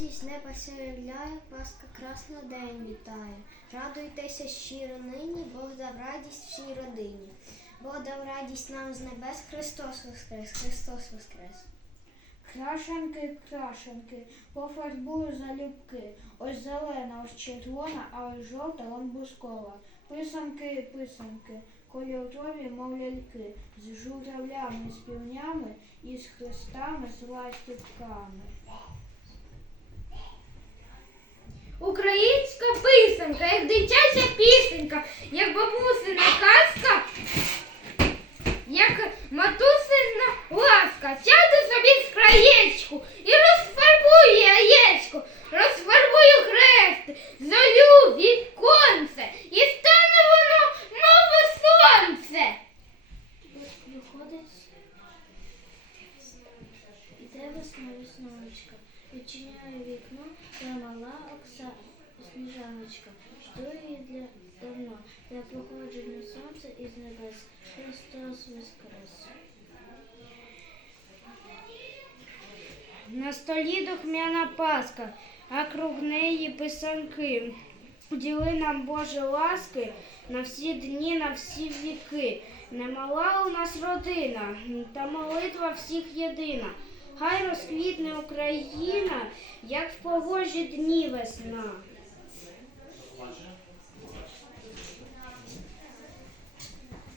радість неба сяяє, Пасха красна день вітає. Радуйтеся щиро нині, Бог дав радість всій родині. Бог дав радість нам з небес, Христос воскрес, Христос воскрес. Крашенки, крашенки, пофарбую залюбки. Ось зелена, ось червона, а ось жовта, он бускова. Писанки, писанки, кольорові, мов ляльки, з журавлями, з півнями і з хрестами, з ластівками. Писанка, як дитяча пісенька, як бабусина казка, як матусина ласка. Сяду собі з краєчку і розфарбую яєчко, розфарбую хрест, золю віконце, і стане воно, мов сонце. Виходить, іде весна весноночка, відчиняє вікно, та мала сніжаночка. Жду для давно, я походжу на сонце із небес, Христос воскрес. На столі духмяна паска, а круг неї писанки. Діли нам Боже ласки на всі дні, на всі віки. Немала у нас родина, та молитва всіх єдина. Хай розквітне Україна, як в погожі дні весна.